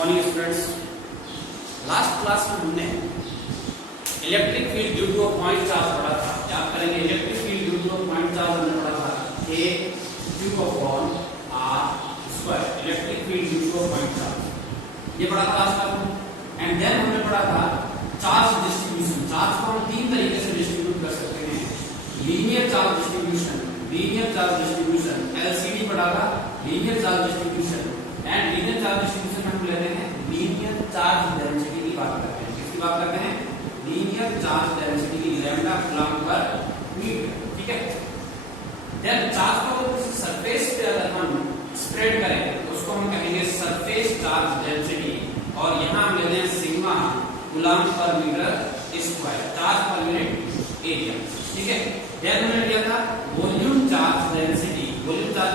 Morning students. Last class में हमने electric field due to a point charge पढ़ा था। याद करेंगे, electric field due to a point charge हमने पढ़ा था A Q upon R square. Electric field due to a point charge ये पढ़ा था लास्ट क्लास में। एंड देन हमने पढ़ा था चार्ज डिस्ट्रीब्यूशन। चार्ज को हम तीन तरीके से डिस्ट्रीब्यूट कर सकते हैं। Linear charge distribution, linear charge distribution, LCD पढ़ा था, linear charge distribution. And linear charge distribution हम लेते हैं लीनियर चार्ज डेंसिटी की बात करते हैं। किसकी बात करते हैं? लीनियर चार्ज डेंसिटी की, लैम्डा कूलम्ब पर मीटर। ठीक है। देन चार्ज को किसी सरफेस पे अगर हम स्प्रेड करें तो उसको हम कहेंगे सरफेस चार्ज डेंसिटी, और यहां हम लेते हैं sigma coulomb per metre square, charge per unit area. ठीक है। देन हमने लिया था volume charge density. Volume charge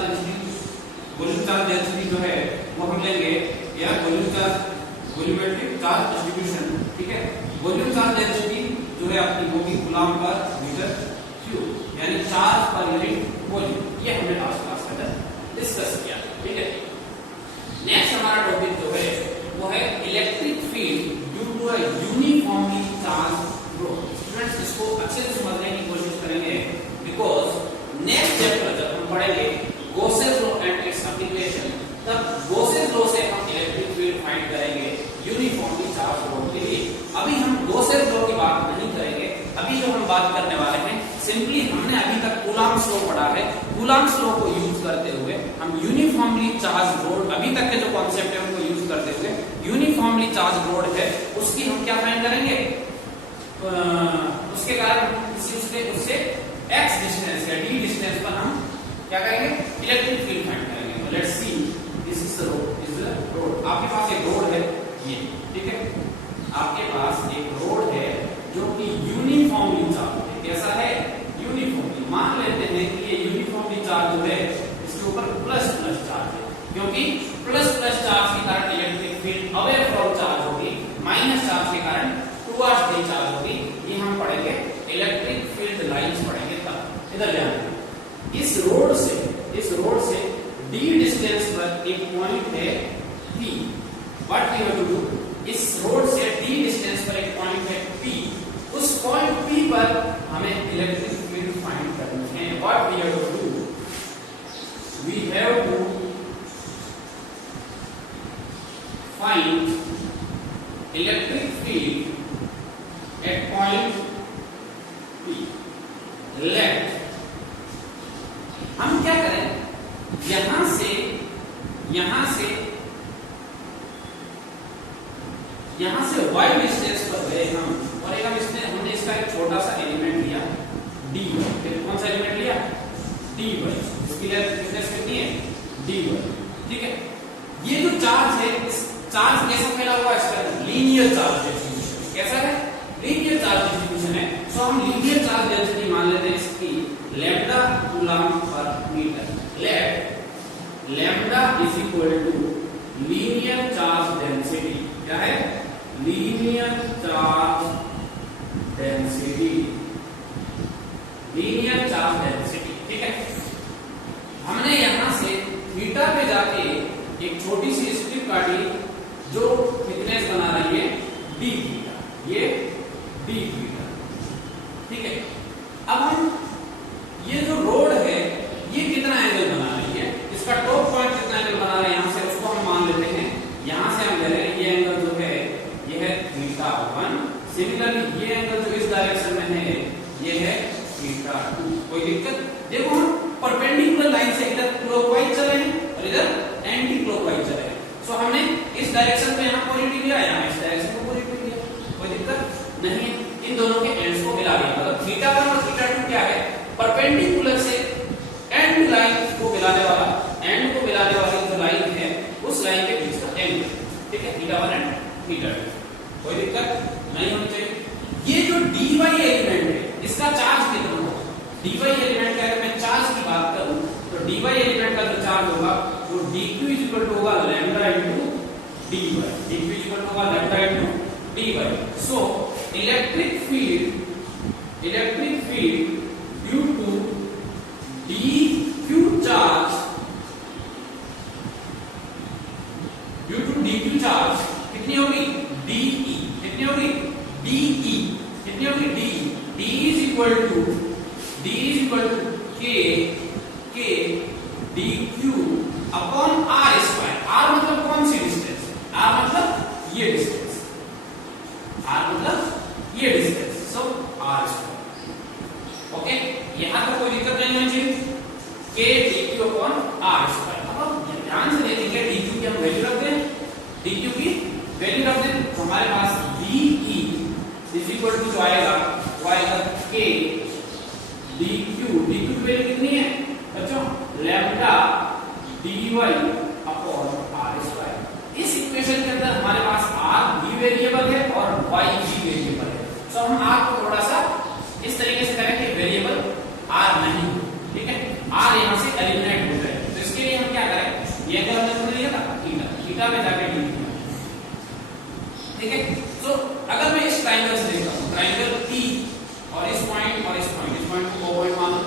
density जो है वो हम लेंगे या वॉल्यूमेट्रिक चार्ज डिस्ट्रीब्यूशन। ठीक है। वॉल्यूम चार्ज डेंसिटी जो है अपनी वो भी कूलम्ब पर मीटर क्यूब, यानी चार्ज पर यूनिट वॉल्यूम। ये हमने लास्ट क्लास में डिस्कस किया। ठीक है। नेक्स्ट हमारा टॉपिक जो है वो है electric field due to a uniformly charge rod. Students इसको अच्छे से समझने की कोशिश करेंगे, बिकॉज नेक्स्ट चैप्टर जब हम पढ़ेंगे Gauss's law and its application, तब गॉसेस लॉ से हम इलेक्ट्रिक फील्ड फाइंड करेंगे यूनिफॉर्मली चार्ज रोड के लिए। अभी हम गॉसेस लॉ की बात नहीं करेंगे। अभी जो हम बात करने वाले हैं सिंपली हमने अभी तक कूलम्ब्स लॉ पढ़ा है। कूलम्ब्स लॉ को यूज करते हुए हम यूनिफॉर्मली चार्ज रोड, अभी तक के जो कॉन्सेप्ट है उनको यूज करते हुए यूनिफॉर्मली चार्ज रोड है उसकी हम क्या फाइंड करेंगे, उसके कारण उससे x डिस्टेंस या d डिस्टेंस पर हम क्या करेंगे, इलेक्ट्रिक फील्ड फाइंड करेंगे। तो let's see this is the road, is the road. आपके पास एक रोड है ये, ठीक है। आपके पास एक रोड है जो कि यूनिफॉर्मली चार्ज है। कैसा है? यूनिफॉर्मली। मान लेते हैं कि ये यूनिफॉर्मली चार्ज जो है इसके ऊपर प्लस प्लस चार्ज है, क्योंकि प्लस प्लस चार्ज के कारण electric field away from charge होगी, माइनस चार्ज के कारण टुवर्ड्स द चार्ज होगी। ये हम पढ़ेंगे इलेक्ट्रिक फील्ड लाइंस पढ़ेंगे तब। इधर ध्यान, इस रोड से d डिस्टेंस पर एक पॉइंट है P। What we have to do, इस रोड से d डिस्टेंस पर एक पॉइंट है P, उस पॉइंट P पर हमें इलेक्ट्रिक फील्ड फाइंड करनी है। What we have to do, we have to find electric field at point P। Let हम क्या करें, यहां से y डिस्टेंस पर गए हम, और एक हमने इसका एक छोटा सा एलिमेंट लिया dy। फिर कौन सा एलिमेंट लिया? dy। इसकी डिस्टेंस कितनी है? dy। ठीक है। ये जो चार्ज है, इस चार्ज कैसा फैला हुआ है? इसका लीनियर चार्ज डिस्ट्रीब्यूशन। कैसा है? लीनियर चार्ज डिस्ट्रीब्यूशन है। सो हम लीनियर चार्ज डेंसिटी मान लेते हैं इसकी lambda coulomb per metre. Let lambda is equal to linear charge density. क्या है? Linear charge density, linear charge density. ठीक है। हमने यहां से थीटा पे जाके एक छोटी सी स्ट्रिप काटी जो थिकनेस बना रही है d थीटा, ये d थीटा। ठीक है। अब हम ये जो रोड है ये कितना एंगल बना रही है, इसका टॉप पॉइंट कितना एंगल बना रहा है यहां से, उसको हम मान लेते हैं। यहां से हम ले रहे हैं ये एंगल जो है ये है थीटा 1। सिमिलरली ये एंगल जो इस डायरेक्शन में है ये है थीटा 2। कोई दिक्कत? देखो हम परपेंडिकुलर लाइन से इधर क्लॉकवाइज चले हैं और इधर एंटी क्लॉकवाइज चले हैं। सो हमने इस डायरेक्शन में यहां पॉजिटिव लिया, यहां इस डायरेक्शन में पॉजिटिव लिया। कोई दिक्कत नहीं है। इन दोनों के एंड्स को मिला दिया। मतलब थीटा 1 और थीटा 2 क्या है? परपेंडिकुलर से एंड लाइन को मिलाने वाला, एंड को मिलाने वाली जो लाइन है उस लाइन के बीच का एंगल। ठीक है। Theta 1 and theta 2। कोई दिक्कत नहीं होनी चाहिए। ये जो dy एलिमेंट है इसका चार्ज कितना होगा? dy एलिमेंट का अगर मैं चार्ज की बात करूं तो dy एलिमेंट का जो चार्ज होगा वो dq इक्वल टू होगा lambda into dy। dq equal to होगा lambda into dy। So electric field due to dq charge due to dq charge कितनी होगी de, कितनी होगी de, कितनी होगी de, d is equal to k dq upon r square. r मतलब कौन सी distance, r मतलब ये डिस्टेंस, r मतलब ये डिस्टेंस, सो r स्क्वायर। ओके, यहां तक कोई दिक्कत नहीं होनी चाहिए। k dq upon r square. अब ध्यान से देखेंगे dq की हम वैल्यू रख दें, dq की वैल्यू रख दें तो हमारे पास de इज इक्वल टू जो आएगा वो आएगा k dq, dq की वैल्यू कितनी है बच्चों, lambda dy upon r square. इस इक्वेशन के अंदर हमारे पास r भी वेरिएबल है और y भी वेरिएबल है, सो हम r को थोड़ा सा इस तरीके से करें कि वेरिएबल r नहीं, ठीक है, r यहां से एलिमिनेट हो जाए। तो इसके लिए हम क्या करें, ये अगर हमने लिया था थीटा, थीटा में जाके d, ठीक है। तो अगर मैं इस ट्रायंगल से देखता हूं, ट्रायंगल T और इस पॉइंट और इस पॉइंट को पॉइंट मान लो,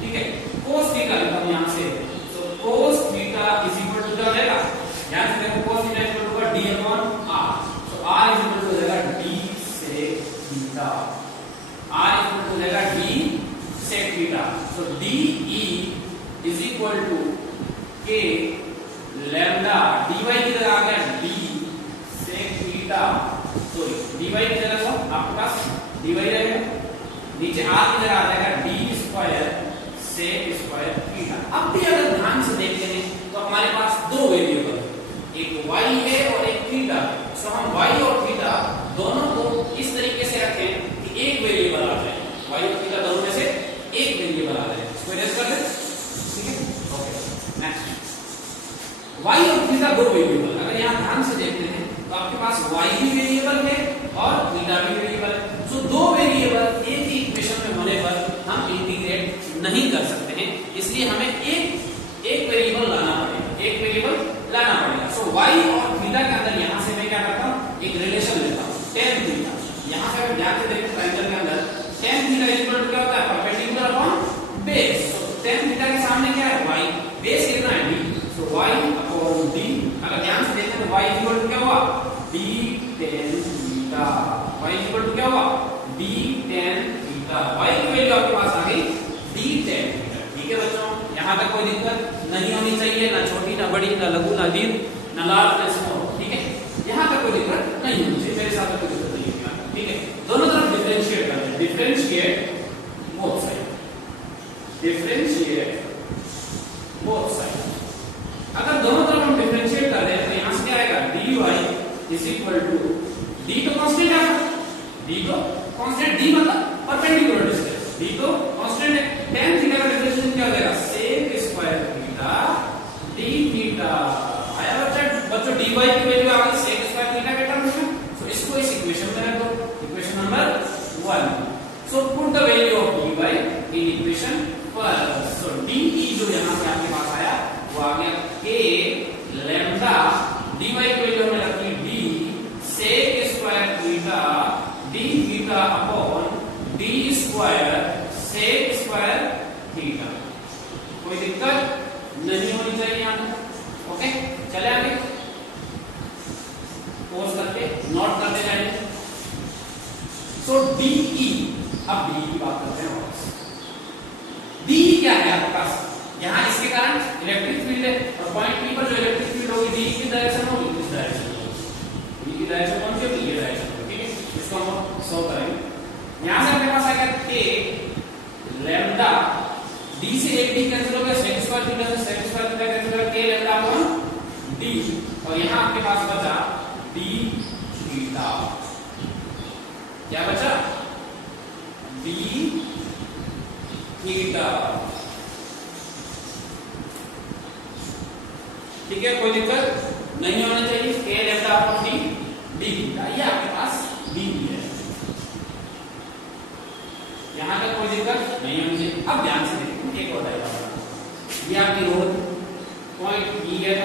ठीक है, cos थीटा लेता हूं यहां से, तो cos theta is equal to क्या हो जाएगा, यहां से देखो cos theta is equal to d upon r, तो r इज इक्वल टू हो जाएगा d sec theta, r is equal to हो जाएगा d sec थीटा, तो de is equal to k lambda dy की जगह आ गया d sec theta, sorry dy की जगह तो आपके पास dy रहेगा, नीचे r की जगह आ जाएगा d square sec square theta. अब भी अगर ध्यान से देखते हैं तो हमारे पास दो वेरिएबल है, एक y है और एक थीटा है, सो हम y और थीटा दोनों को इस तरीके से रखें कि एक वेरिएबल आ जाए, y और थीटा दोनों में से एक वेरिएबल आ जाए, इसको रेस्ट कर दें, ठीक है। ओके, नेक्स्ट, y और थीटा दो वेरिएबल, अगर यहां ध्यान से देखते हैं तो आपके पास y भी वेरिएबल है और थीटा भी वेरिएबल है, सो दो वेरिएबल एक ही इक्वेशन में होने पर हम इंटीग्रेट नहीं कर सकते हैं, इसलिए हमें एक वेरिएबल लाना पड़ेगा, सो y और थीटा के अंदर यहां से मैं क्या करता हूं, एक रिलेशन लेता हूं tan थीटा। यहां से अगर ध्यान से देखें ट्रायंगल के अंदर tan theta is equal to क्या होता है, परपेंडिकुलर अपॉन बेस, तो tan थीटा के सामने क्या है y, बेस कितना है d, so y upon d, अगर ध्यान से देखें तो y इज इक्वल टू क्या हुआ d tan theta, y is equal to क्या हुआ d tan थीटा, y की वैल्यू आपके पास आ गई d tan थीटा, ठीक है बच्चों, यहां तक कोई दिक्कत नहीं होनी चाहिए, ना छोटी ना बड़ी ना लघु ना दीर्घ ना लार्ज ना स्मॉल, ठीक है, यहां तक कोई दिक्कत नहीं होनी चाहिए, मेरे साथ कोई दिक्कत नहीं है, ठीक है। दोनों तरफ डिफरेंशिएट करते हैं, differentiate both side, differentiate both side, अगर दोनों तरफ हम डिफरेंशिएट कर रहे हैं तो यहां से क्या आएगा dy is equal to, d तो कांस्टेंट है, d तो कांस्टेंट, d मतलब परपेंडिकुलर डिस्टेंस, d तो कांस्टेंट है, tan थीटा का डेरिवेशन क्या हो जाएगा sec square theta d theta, आया बच्चों dy की वैल्यू आ गई sec स्क्वायर थीटा के टर्म्स में, सो इसको इस इक्वेशन में रख दो, equation number 1, so put the value of dy in equation first, so de जो यहां से आपके पास आया वो आ गया k लैम्डा dy की वैल्यू हमने रखी d sec square theta d theta upon d square sec square theta, कोई दिक्कत नहीं होनी चाहिए यहां तक, ओके। चले आगे, पॉज करके नोट करते जाएंगे, सो de, अब de की बात करते हैं वापस, de क्या है आपके पास, यहां इसके कारण इलेक्ट्रिक फील्ड है और पॉइंट P पर जो इलेक्ट्रिक फील्ड होगी d की डायरेक्शन होगी, इस डायरेक्शन में d की डायरेक्शन कौन सी होगी, ये डायरेक्शन होगी, ठीक है, इसको हम सॉल्व करेंगे। यहां से अपने पास आ गया k लैम्डा, d से एक d कैंसिल हो गया, sec स्क्वायर थीटा से sec स्क्वायर थीटा कैंसिल हो गया, k लैम्डा अपॉन d, और यहां आपके पास बचा d थीटा, क्या बचा d थीटा, ठीक है, कोई दिक्कत नहीं होना चाहिए, k lambda upon d d theta, ये आपके पास d है, यहां तक कोई दिक्कत नहीं होनी चाहिए। अब ध्यान से देखो एक और डायग्राम, ये आपकी रोड पॉइंट P है,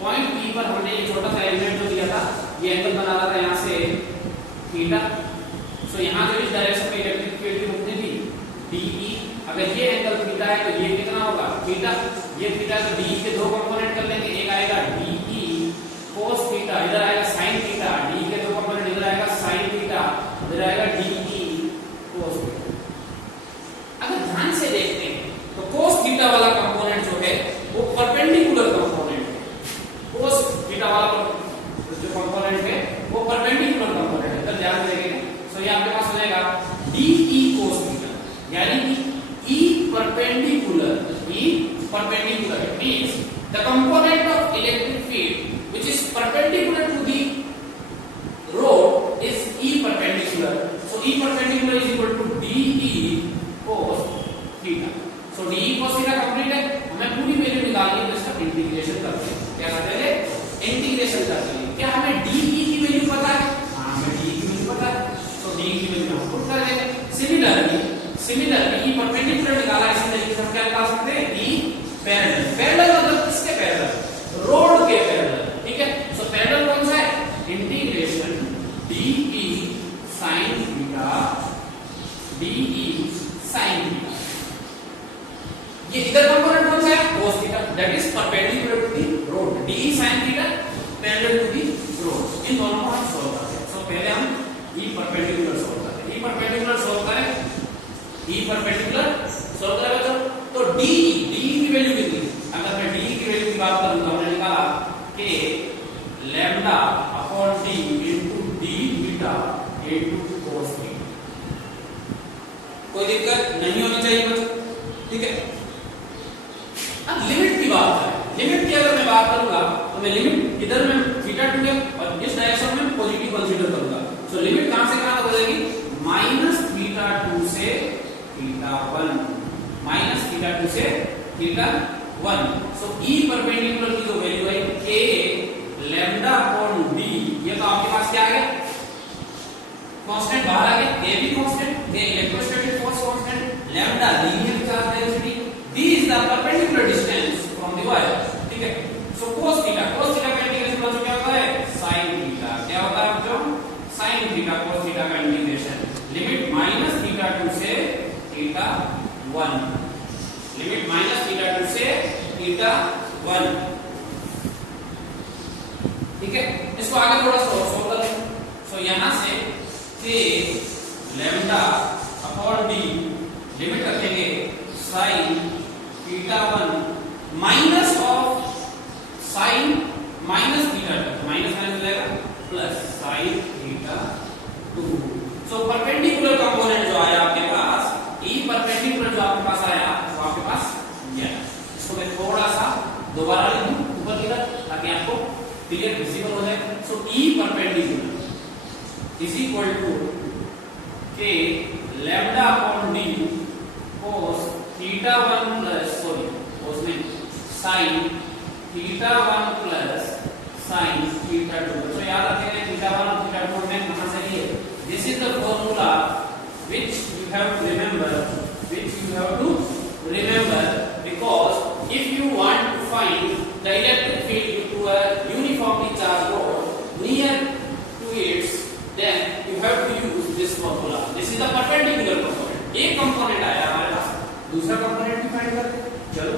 पॉइंट P पर हमने ये छोटा सा एलिमेंट जो दिया था, ये एंगल बना रहा था यहां से थीटा, सो यहां से इस डायरेक्शन में इलेक्ट्रिक फील्ड की कितनी थी DE, अगर ये एंगल थीटा है तो ये कितना होगा थीटा, ये थीटा, तो DE के दो कंपोनेंट कर लेंगे, एक आएगा DE cos थीटा के lambda upon D into D beta into cos beta. कोई दिक्कत नहीं होनी चाहिए बच्चों, ठीक है। अब लिमिट की बात है, लिमिट की अगर मैं बात करूंगा तो मैं लिमिट इधर में थीटा 2 है और इस डायरेक्शन में पॉजिटिव कंसीडर करूंगा। सो लिमिट कहां से कहां तक हो जाएगी, माइनस थीटा 2 से थीटा 1, माइनस थीटा 2 से थीटा 1। सो ई परपेंडिकुलर की जो वैल्यू है के लैम्डा अपॉन डी, ये तो आपके पास क्या आ गया, कांस्टेंट बाहर आ गया, ए भी constant, A electrostatic force constant, lambda linear charge density, D is the perpendicular distance from the wire, ठीक है। सो cos थीटा का इंटीग्रेशन बच्चों क्या होता है, sin थीटा, क्या होता है बच्चों, sin थीटा cos थीटा का इंटीग्रेशन, लिमिट माइनस थीटा 2 से थीटा 1, लिमिट माइनस थीटा 2 से थीटा 1, ठीक है। इसको आगे थोड़ा सोल्व कर लें। सो यहां से के लैम्डा अपॉन डी लिमिट रखेंगे sin theta 1 minus of sin minus theta 2, minus minus हो जाएगा plus sin theta 2। So perpendicular component जो आया आपके पास, ई परपेंडिकुलर जो आपके पास आया वो आपके पास ये है। इसको मैं थोड़ा सा दोबारा लिख दूं ऊपर की तरफ ताकि आपको क्लियर विजिबल हो जाए। So E perpendicular is equal to k lambda upon D cos theta 1 plus sorry cos में sin theta 1 plus sin theta 2। तो याद रखेंगे थीटा 1 और थीटा 2 में कहां से लिए, this is the formula which you have to remember because if you want to find the electric field to a uniformly charged rod near to its, then you have to use this formula. This is the perpendicular component. एक component आया हमारे पास, दूसरा component भी find करते हैं। चलो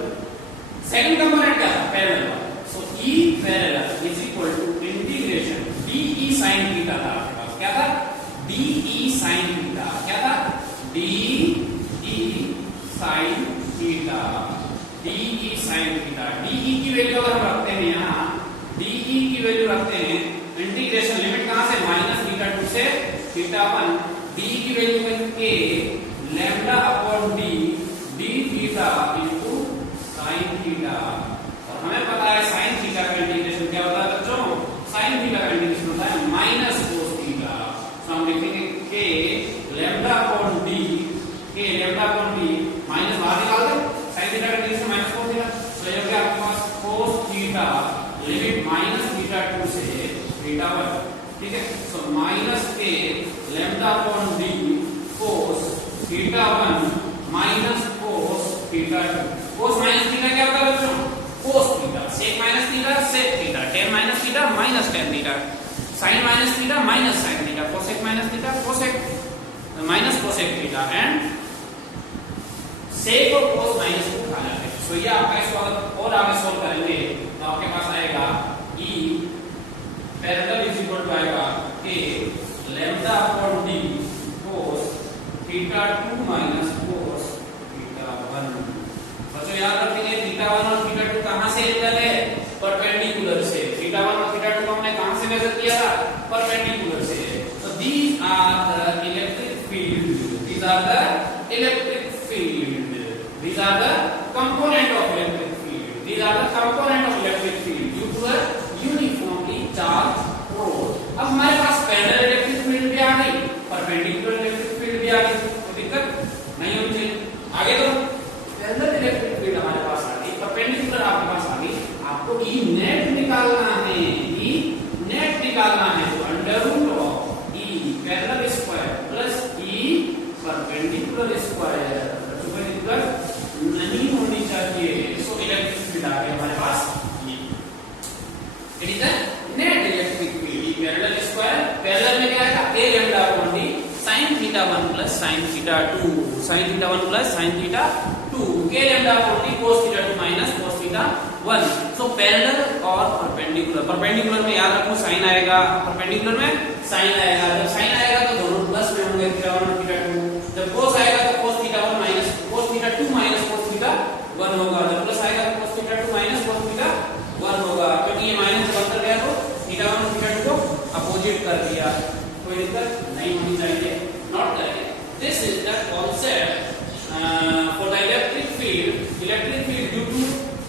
second component क्या है, parallel. So E parallel is equal to integration DE sin theta था आपके पास, क्या था, DE sin थीटा, क्या था, DE sin theta, DE sin theta. DE की वैल्यू अगर हम रखते हैं यहाँ, DE की वैल्यू रखते हैं इंटीग्रेशन लिमिट कहां से, माइनस थीटा 2 से थीटा 1, DE की वैल्यू है के lambda upon D D theta into sin theta. और हमें पता है sin थीटा का इंटीग्रेशन क्या होता है बच्चों, sin थीटा का इंटीग्रेशन होता है माइनस cos थीटा। तो हम लिखेंगे के लैम्डा अपॉन डी, के लैम्डा अपॉन डी माइनस बाहर निकाल दे, sin थीटा का इंटीग्रेशन माइनस cos थीटा। तो ये हो गया आपके पास cos theta limit minus theta 2 से थीटा 1, ठीक है। सो माइनस के lambda upon D cos theta 1 minus cos theta 2। cos minus theta क्या होता है बच्चों, cos theta, sec minus theta sec theta, tan minus theta minus tan theta, sin minus theta minus sin theta, cosec minus theta cosec minus cosec theta and sec और cos minus को उठा लेते हैं। सो ये आपका इसको और आगे सॉल्व करेंगे तो आपके पास आएगा E parallel is equal to आएगा के lambda upon D cos theta 2 minus cos theta 1। बच्चों याद रखेंगे थीटा 1 और थीटा 2 कहां से एंगल है, परपेंडिकुलर से। थीटा 1 और थीटा 2 को हमने कहां से मेजर किया था, परपेंडिकुलर से। So these are the electric field, these are the electric field, these are the component of electric field, these are the component of electric field due to a uniformly charge rod. अब हमारे पास parallel electric field भी आ गई, perpendicular electric field भी आ गई, कोई दिक्कत नहीं होनी चाहिए। आगे तो पैरेलल इलेक्ट्रिक फील्ड हमारे पास आ गई, परपेंडिकुलर आपके पास आ गई, आपको ई नेट निकालना है, ई नेट निकालना है। तो under root of E parallel square plus E perpendicular square, perpendicular नहीं होनी चाहिए। सो इलेक्ट्रिक फील्ड आ गई हमारे पास, it is the net electric field. Parallel square, parallel में क्या आएगा, a lambda upon d sin theta 1 plus sin theta 2, sin theta 1 plus sin theta 2, k lambda upon d cos theta 2 minus cos theta 1। So parallel और perpendicular, perpendicular में याद रखो sin आएगा, perpendicular में sin आएगा। जब sin आएगा तो दोनों प्लस में होंगे, थीटा 1 और थीटा 2। जब cos आएगा तो cos theta 1 minus cos theta 2 minus cos theta 1 होगा। जब प्लस आएगा तो cos theta 2 minus cos theta 1 होगा, क्योंकि ये माइनस दिक्कत नहीं होनी चाहिए। नोट करेंगे, this is the concept for the electric field due to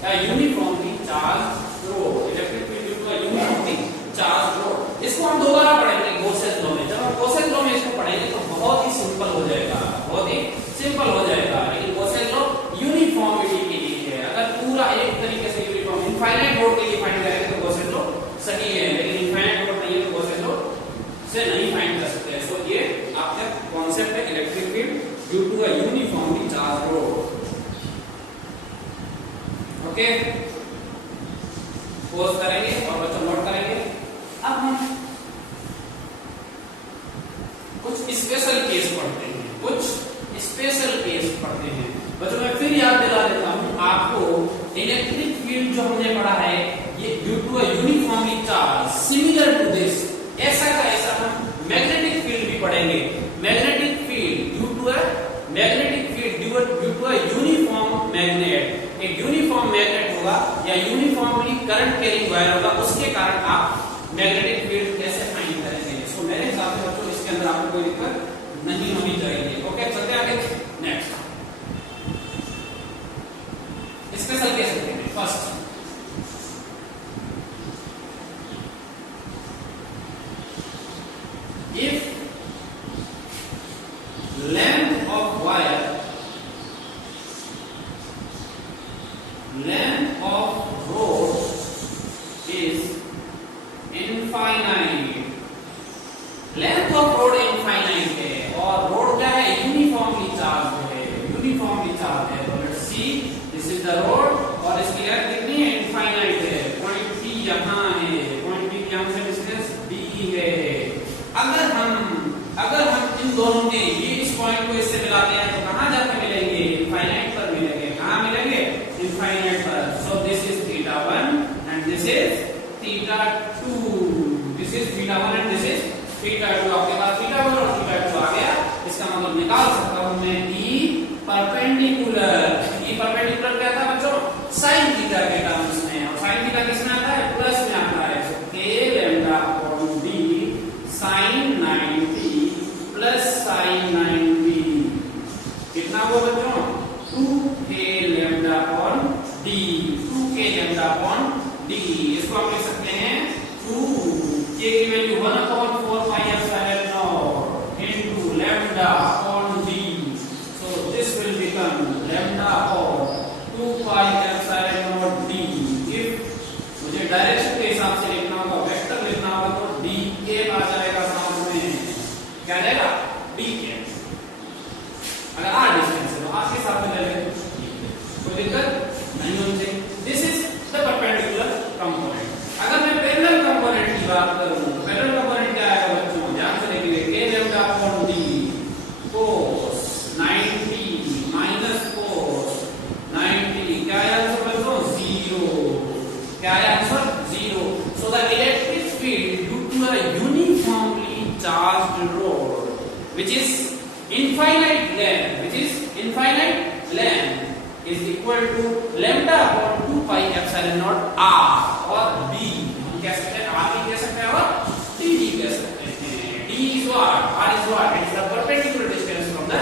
a uniformly charge rod, electric field due to a uniformly charge rod. इसको हम दोबारा पढ़ेंगे गॉसेस लॉ में। जब हम गॉसेस लॉ में इसको पढ़ेंगे तो बहुत ही सिंपल हो जाएगा, बहुत ही सिंपल हो जाएगा। लेकिन गॉसेस लॉ यूनिफॉर्मिटी के लिए है। अगर पूरा एक तरीके से यूनिफॉर्म इनफाइनाइट रोड के लिए फाइंड करेंगे तो गॉसेस लॉ सही है, लेकिन इनफाइनाइट रोड नहीं है तो गॉसेस लॉ से नहीं फाइंड कर सकते। सो ये आपका कॉन्सेप्ट है electric field due to a uniformly charge rod. Okay, pause करेंगे और बच्चों नोट करेंगे। अब हम कुछ स्पेशल केस पढ़ते हैं, कुछ स्पेशल केस पढ़ते हैं। बच्चों मैं फिर याद दिला देता हूं आपको, इलेक्ट्रिक फील्ड जो हमने पढ़ा है ये due to a uniformly charge, similar to this, ऐसा का ऐसा हम मैग्नेटिक फील्ड भी पढ़ेंगे। Magnetic field due to a uniform magnet, एक यूनिफॉर्म मैग्नेट होगा या यूनिफॉर्मली करंट कैरिंग वायर होगा, उसके कारण आप मैग्नेटिक फील्ड कैसे फाइंड करेंगे। सो मेरे हिसाब से बच्चों इसके अंदर आपको कोई दिक्कत नहीं होनी चाहिए। ओके, चलते आगे नेक्स्ट स्पेशल केस देखते हैं। First, if length of wire, length of road is infinite, length of road infinite है और road क्या है, यूनिफॉर्मली चार्ज है, यूनिफॉर्मली चार्ज है। तो let's see, this is the road और इसकी लेंथ कितनी है, इनफाइनाइट है। पॉइंट P यहां है, पॉइंट P की हमसे डिस्टेंस D है। अगर हम इन दोनों के ये इस पॉइंट को इससे मिलाते हैं तो कहां जाकर मिलेंगे, इनफाइनाइट पर मिलेंगे। कहां मिलेंगे, इनफाइनाइट पर। So this is θ1 and this is θ2, this is θ1 and this is θ2। आपके पास θ1 और θ2 आ गया, इसका मतलब निकाल सकता हूं मैं E परपेंडिकुलर। E परपेंडिकुलर क्या था बच्चों, sin थीटा के टर्म्स में, और sin थीटा किसमें आता है, प्लस में आता है। सो k lambda upon d sin 90 plus sin 90 कितना हुआ बच्चों, 2k lambda upon d, 2k lambda upon d। इसको आप लिख सकते हैं 2k की value 1/4 pi epsilon naught into lambda upon d। So this will become lambda upon 2 pi epsilon naught d। if मुझे डायरेक्शन के हिसाब से लिखना होगा, वेक्टर लिखना होगा तो dk आ जाएगा साथ में, क्या जाएगा, dk। अगर r डिस्टेंस है तो r के साथ में ले लेंगे, कोई दिक्कत नहीं होनी चाहिए। This is the perpendicular component. अगर मैं पैरेलल कंपोनेंट की बात करूं तो पैरेलल कंपोनेंट क्या आएगा बच्चों, ध्यान से देखिए, k lambda upon d cos 90 minus cos 90, क्या है आंसर बच्चों, 0। क्या है आंसर, 0। So the electric field due to a uniformly charged rod which is infinite length is equal to lambda upon 2 pi epsilon naught r और b। हम कह सकते हैं r भी कह सकते हैं और d भी कह सकते हैं। d is what, r is what, it is the perpendicular distance from the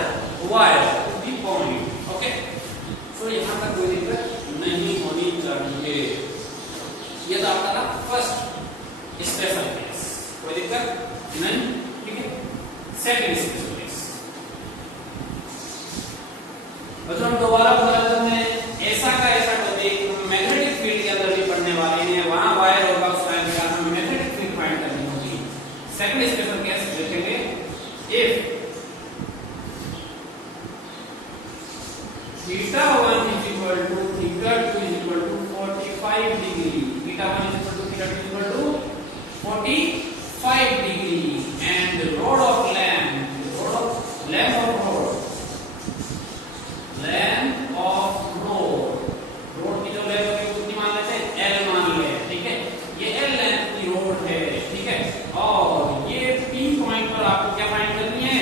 wire to the point। okay, so यहां तक कोई दिक्कत नहीं होनी चाहिए। ये तो आपका फर्स्ट स्पेशल केस, कोई दिक्कत नहीं, ठीक है। सेकंड स्पेशल केस बच्चों हम दोबारा बता देते हैं, ऐसा का ऐसा को देख मैग्नेटिक फील्ड के अंदर भी पढ़ने वाले हैं, वहां वायर होगा, उस वायर के कारण हमें मैग्नेटिक फील्ड फाइंड करनी होगी। सेकंड स्पेशल केस देखेंगे, if θ1 is equal to θ2 is equal to 45 degree, θ1 is equal to θ2 is equal to 45 degree and the rod of length of road road की जो लेंथ होगी कितनी मान लेते हैं, L मान ले, ठीक है। ये L लेंथ की रोड है, ठीक है। और ये P पॉइंट पर आपको क्या फाइंड करनी है,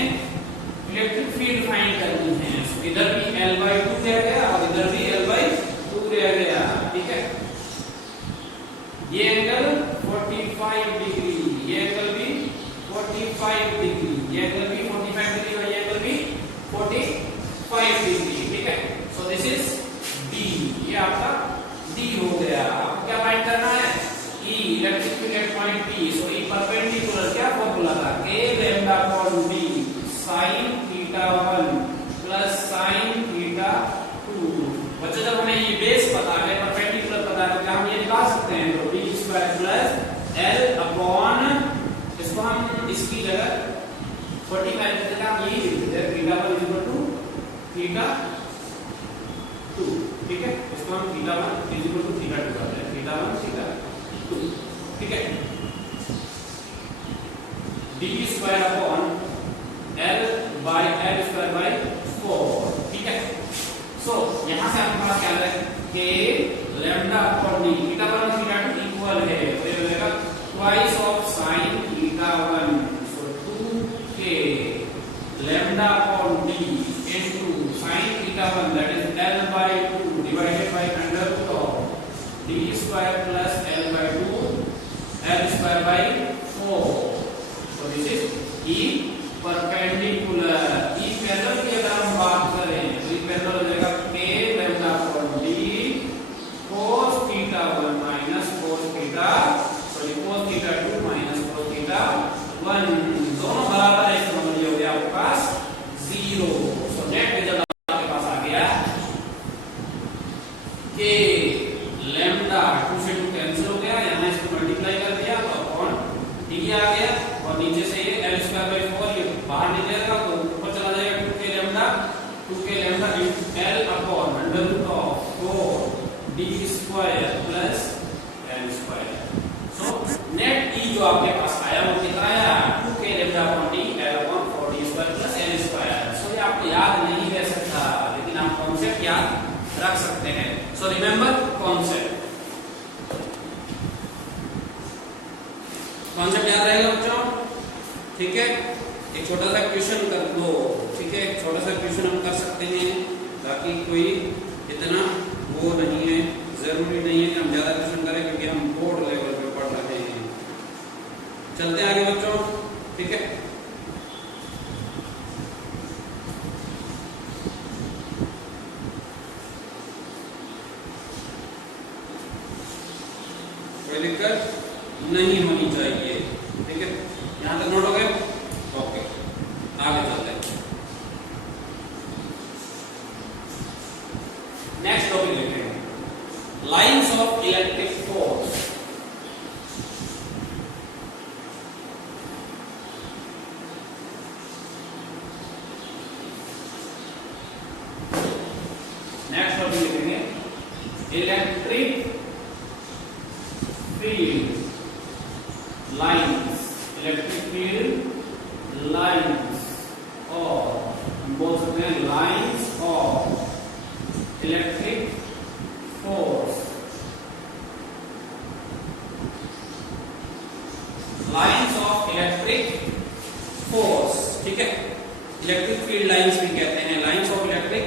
इलेक्ट्रिक फील्ड फाइंड करनी है। इधर भी L/2 रह गया और इधर भी L/2 रह गया, ठीक है। ये एंगल 45 डिग्री, ये एंगल भी 45 45 डिग्री, ये एंगल भी 45 डिग्री और ये एंगल भी 45 डिग्री, ठीक है। सो दिस इज डी, ये आपका डी हो गया। आपको क्या फाइंड करना है? E electric field at point P। So E perpendicular क्या फॉर्मूला था? K lambda upon B sin theta 1 plus sin theta 2। बच्चों जब हमें ये बेस पता है, परपेंडिकुलर पता है, तो क्या हम ये निकाल सकते हैं? तो d square plus l upon, इसको हम इसकी जगह 45 की जगह हम यही लिख देते हैं, थीटा 1 इक्वल टू थीटा 2, ठीक है। इसको हम थीटा 1 इक्वल टू थीटा 2 करते हैं, थीटा 1 थीटा 2, ठीक है। d square upon l by l square by 4, ठीक है। सो यहां से हमारे पास क्या है? k lambda upon d, theta 1 और थीटा 2 इक्वल है, तो ये हो जाएगा ट्वाइस ऑफ sin थीटा 1। सो 2k lambda upon d into sin theta 1 that is l by 2 divided by under root of d square plus l by 2 l square by 4। So this is E perpendicular. E parallel की अगर हम बात करें तो E parallel हो जाएगा k lambda upon d cos theta 1 minus cos theta, sorry cos theta 2 minus cos theta 1, दोनों बराबर है, इसका मतलब ये हो गया आपके पास 0। सो नेट रिजल्ट आपके पास आ गया k लैम्डा 2 से 2 कैंसिल हो गया, यहां इसको मल्टीप्लाई कर दिया तो अपॉन d आ गया, और नीचे से ये l स्क्वायर बाय 4 ये बाहर निकलेगा तो ऊपर चला जाएगा 2k lambda l upon under root of 4 d square plus l square. So net E जो आपके पास आया वो कितना आया? 2k lambda upon d l upon 4 d square plus l square. So ये आपको याद नहीं रह सकता, लेकिन आप कॉन्सेप्ट याद रख सकते हैं। सो रिमेंबर कॉन्सेप्ट, कॉन्सेप्ट याद रहेगा बच्चों, ठीक है। एक छोटा सा क्वेश्चन कर दो, ठीक है, एक छोटा सा क्वेश्चन हम कर सकते हैं, ताकि कोई इतना वो नहीं है, जरूरी नहीं है कि हम ज्यादा क्वेश्चन करें, क्योंकि हम बोर्ड लेवल पे पढ़ रहे हैं। चलते हैं आगे बच्चों, ठीक है। कोई दिक्कत नहीं होनी चाहिए, ठीक है। यहां तक नोट हो गए? ओके, आगे चलते हैं। नेक्स्ट टॉपिक देखते हैं, lines of electric force. Next topic देखेंगे electric field lines, electric field lines, और हम बोल सकते हैं lines of electric force. Lines of electric force, ठीक है। इलेक्ट्रिक फील्ड लाइंस भी कहते हैं, लाइंस ऑफ इलेक्ट्रिक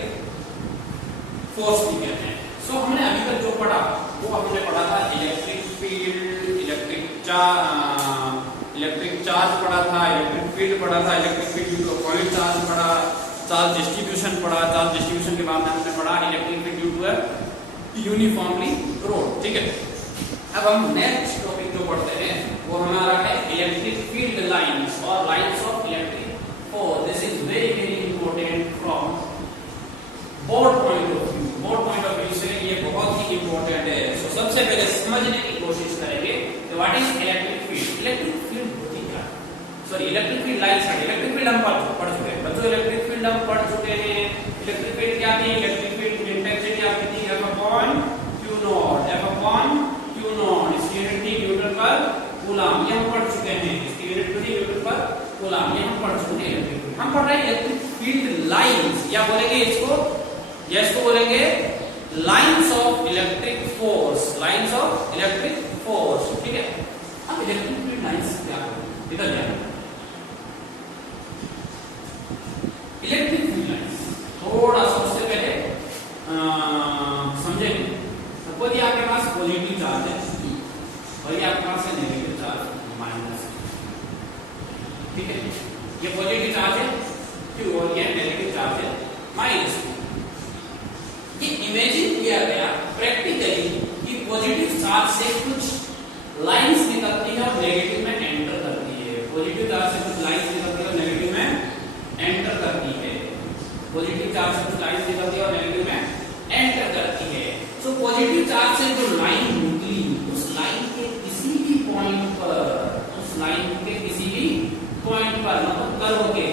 फोर्स भी कहते हैं। सो हमने अभी तक जो पढ़ा वो हमने पढ़ा था इलेक्ट्रिक फील्ड, इलेक्ट्रिक चार्ज पढ़ा था, इलेक्ट्रिक फील्ड पढ़ा था, इलेक्ट्रिक फील्ड को पॉइंट चार्ज पढ़ा, चार्ज डिस्ट्रीब्यूशन पढ़ा, चार्ज डिस्ट्रीब्यूशन के बाद हमने पढ़ा electric field due to uniformly rod, ठीक है। अब हम नेक्स्ट टॉपिक जो पढ़ते हैं वो हमारा है इलेक्ट्रिक फील्ड लाइंस और lines of electric force. This is very very important from board point of view. Board point of view से ये बहुत ही इंपॉर्टेंट है। तो सबसे पहले समझने की कोशिश करेंगे कि what is electric field. Electric field होती क्या? सॉरी, इलेक्ट्रिक फील्ड लाइंस है। इलेक्ट्रिक फील्ड हम पढ़ चुके हैं बच्चों, इलेक्ट्रिक फील्ड हम पढ़ चुके हैं। इलेक्ट्रिक फील्ड क्या थी? इलेक्ट्रिक फील्ड की इंटेंसिटी आपकी थी F upon Q not, F upon Q not, इसकी यूनिट थी न्यूटन पर कूलम, ये हम पढ़ चुके हैं। इसकी यूनिट थी न्यूटन पर कूलम, ये हम पढ़ चुके हैं। हम पढ़ रहे हैं इलेक्ट्रिक फील्ड लाइंस, या बोलेंगे इसको, या इसको बोलेंगे lines of electric force, lines of electric force, ठीक है। अब इलेक्ट्रिक फील्ड लाइंस क्या है? इधर ध्यान, इलेक्ट्रिक फील्ड लाइंस थोड़ा सा उससे पहले समझेंगे। सपोज ये आपके पास पॉजिटिव चार्ज है और ये आपके पास है नेगेटिव चार्ज माइनस, ठीक है, ये पॉजिटिव चार्ज है Q और ये नेगेटिव चार्ज है माइनस Q। ये इमेजिन किया गया प्रैक्टिकली कि पॉजिटिव चार्ज से कुछ लाइंस निकलती है और नेगेटिव में एंटर करती है। पॉजिटिव चार्ज से कुछ लाइंस निकलती है और नेगेटिव में एंटर करती है। पॉजिटिव चार्ज से कुछ लाइंस निकलती है और नेगेटिव में एंटर करती है। सो पॉजिटिव चार्ज से जो लाइन निकली उस लाइन के किसी भी पॉइंट पर, उस लाइन के किसी भी पॉइंट पर मतलब कर्व के,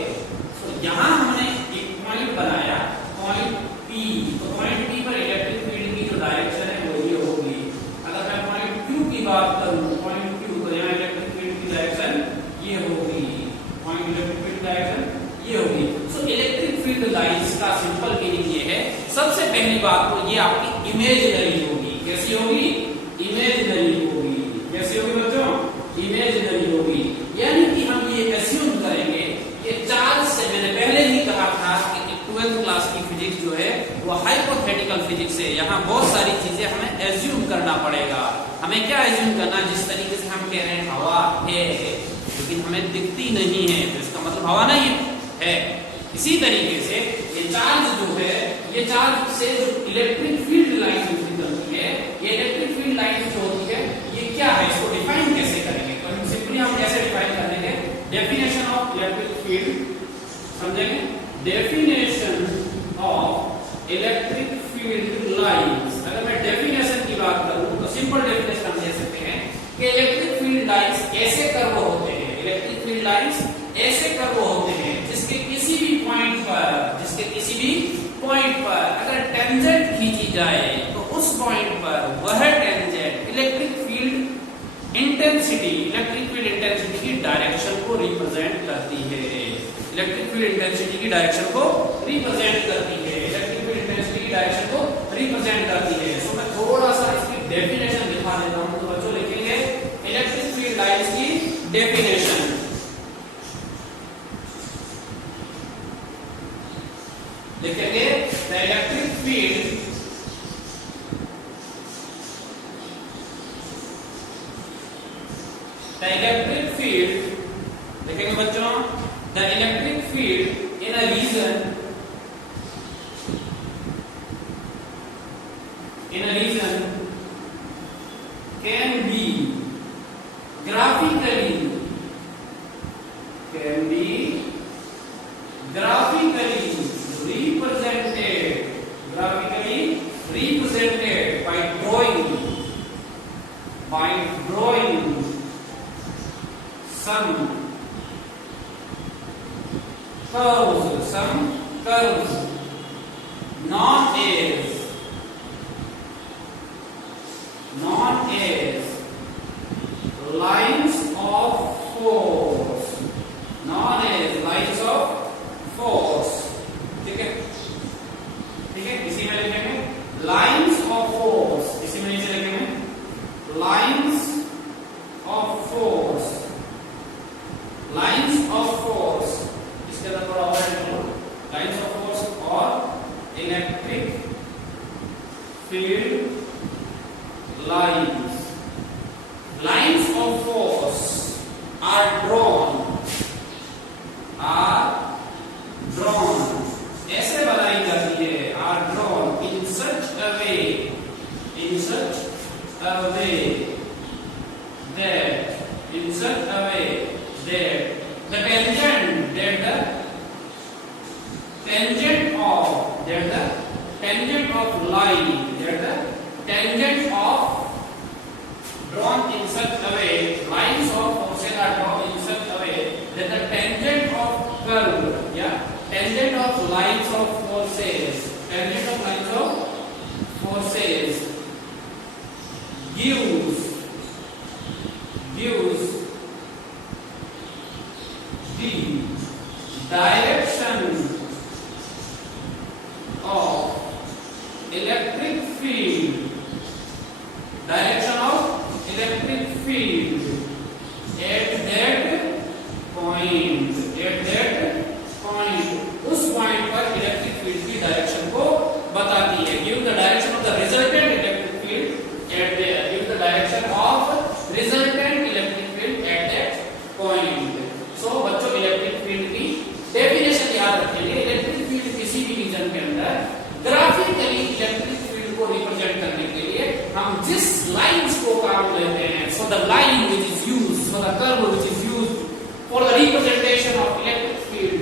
सो यहां हमने एक पॉइंट बनाया पॉइंट P। तो पॉइंट P पर इलेक्ट्रिक फील्ड की जो डायरेक्शन है वो ये होगी। अगर मैं पॉइंट Q की बात करूं, पॉइंट Q, तो यहां इलेक्ट्रिक फील्ड की डायरेक्शन ये होगी, पॉइंट इलेक्ट्रिक फील्ड डायरेक्शन ये होगी। सो इलेक्ट्रिक फील्ड लाइंस का सिंपल मीनिंग ये है, सबसे पहली बात तो ये आपकी इमेजिनरी होगी। कैसी होगी? इमेजिनरी होगी। कैसी होगी बच्चों? इमेजिनरी होगी। यानी कि हम ये एज्यूम करेंगे ये चार्ज से, मैंने पहले ही कहा था कि 12th क्लास की फिजिक्स जो है वो हाइपोथेटिकल फिजिक्स है। यहाँ बहुत सारी चीजें हमें एज्यूम करना पड़ेगा। हमें क्या एज्यूम करना? जिस तरीके से हम कह रहे हैं हवा है लेकिन हमें दिखती नहीं है तो इसका मतलब हवा नहीं है। इसी तरीके से ये चार्ज जो है, ये चार्ज से जो इलेक्ट्रिक फील्ड लाइन निकलती है, ये इलेक्ट्रिक फील्ड लाइन जो होती है ये क्या है, इसको डिफाइन कैसे करेंगे? तो सिंपली हम कैसे डिफाइन करेंगे? डेफिनेशन ऑफ इलेक्ट्रिक फील्ड समझेंगे। Definition of electric field lines, अगर मैं डेफिनेशन की बात करूं तो सिंपल डेफिनेशन हम दे सकते हैं कि इलेक्ट्रिक फील्ड लाइंस ऐसे कर्व होते हैं, इलेक्ट्रिक फील्ड लाइंस ऐसे कर्व होते हैं जिसके किसी भी पॉइंट पर अगर टेंजेंट खींची जाए तो उस पॉइंट पर वह टेंजेंट इलेक्ट्रिक फील्ड इंटेंसिटी की डायरेक्शन को रिप्रेजेंट करती है। इलेक्ट्रिक फील्ड इंटेंसिटी की डायरेक्शन को रिप्रेजेंट करती है। इलेक्ट्रिक फील्ड इंटेंसिटी की डायरेक्शन को रिप्रेजेंट करती है। सो मैं थोड़ा सा इसकी डेफिनेशन दिखा देता हूं। तो बच्चों लिखेंगे इलेक्ट्रिक फील्ड लाइंस की डेफिनेशन। लिखेंगे द इलेक्ट्रिक फील्ड लिखेंगे बच्चों the electric field in a region can be graphically represented by drawing some curves known as lines of force, ठीक है, इसी में लिखेंगे लाइंस ऑफ फोर्स, इसी में नीचे लिखेंगे लाइंस ऑफ फोर्स, इसके अंदर थोड़ा और लाइंस ऑफ फोर्स और electric field lines of force are drawn ऐसे बनाई जाती है, are drawn in such a way that the tangent of line, drawn in such a way, lines of forces are drawn in such a way that the tangent of curve, tangent of lines of forces gives the direction of electric field at that point, उस point पर electric field की direction को बताती है। Give the direction of the resultant electric field at there, give the direction of resultant electric field at that point. So बच्चों line which is used, for the curve which is used for the representation of electric field,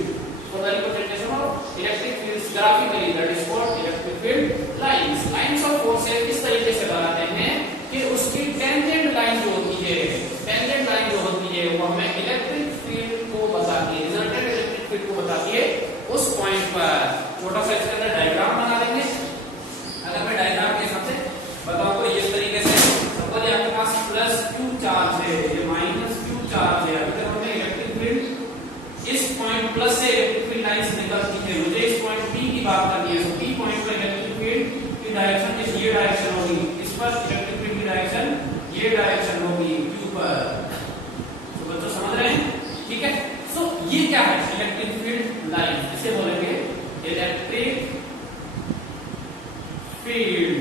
for the representation of electric fields graphically, that is called electric field lines. Lines of forces इस तरीके से बनाते हैं कि उसकी tangent line जो होती है, टेंजेंट लाइन जो होती है वो हमें इलेक्ट्रिक फील्ड को बताती है, रिजल्टेंट इलेक्ट्रिक फील्ड को बताती है उस पॉइंट पर। छोटा सा इसके अंदर डायग्राम बना लेंगे। अगर मैं डायग्राम के हिसाब से बताऊं तो इस तरीके से, सपोज आपके पास प्लस क्यू चार्ज है, ये माइनस क्यू चार्ज है। अभी तक हमने इलेक्ट्रिक फील्ड इस पॉइंट प्लस से इलेक्ट्रिक फील्ड लाइंस निकलती है, मुझे इस पॉइंट पी की बात करनी है। तो पी पॉइंट पर इलेक्ट्रिक फील्ड की डायरेक्शन ये डायरेक्शन होगी, इस पर इलेक्ट्रिक फील्ड की डायरेक्शन ये डायरेक्शन होगी क्यू पर। तो बच्चों समझ रहे हैं? ठीक है। सो ये क्या है? इलेक्ट्रिक फील्ड लाइन, इसे बोलेंगे electric field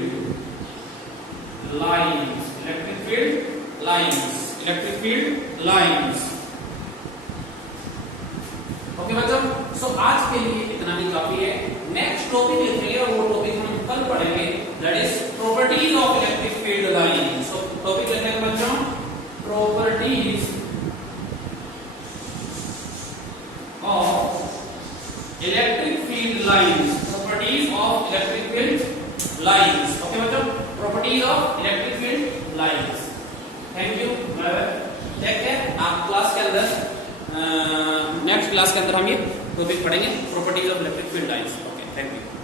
lines, electric field lines, electric field lines. Okay बच्चों, सो आज के लिए इतना ही काफी है। नेक्स्ट टॉपिक लिखेंगे और वो टॉपिक हम कल पढ़ेंगे, that is properties of electric field line. So topic लिखेंगे बच्चों properties of electric field lines, properties of electric field lines. Okay बच्चों, properties of electric field lines. Thank you, bye bye, take care. आप class के अंदर next class के अंदर हम ये टॉपिक पढ़ेंगे, properties of electric field lines. Okay, thank you.